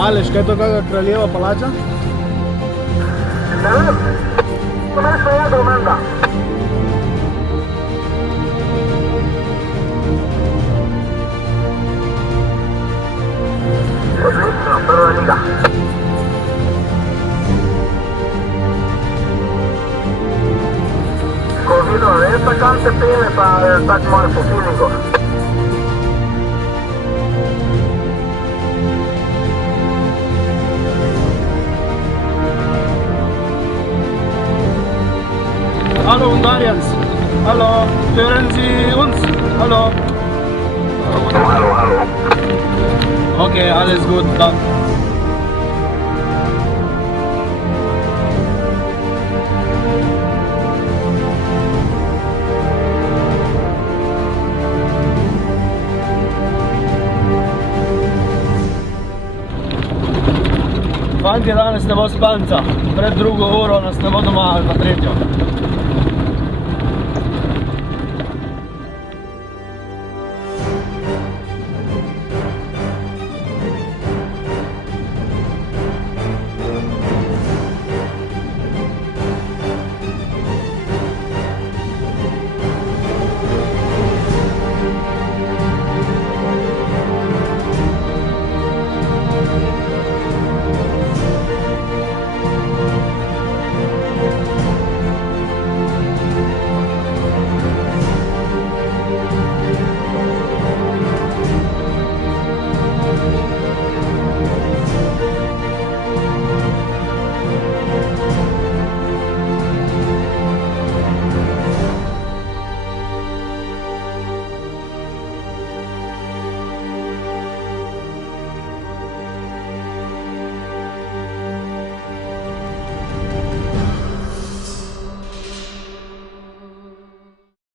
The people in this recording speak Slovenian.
Aleš, kaj je to kakva kraljeva palača? Ne vem, to nešto jedel menda. Odlično, prva liga. Ko videl, veste kam se pele, pa tak malo po feelingu. Hallo Ungariens. Hallo, hören Sie uns? Hallo. Hallo, hallo. Okay, alles gut, dann. Fantje, danes ne bo spanca. Pred drugo uro nas ne bo doma ali pa tretjo.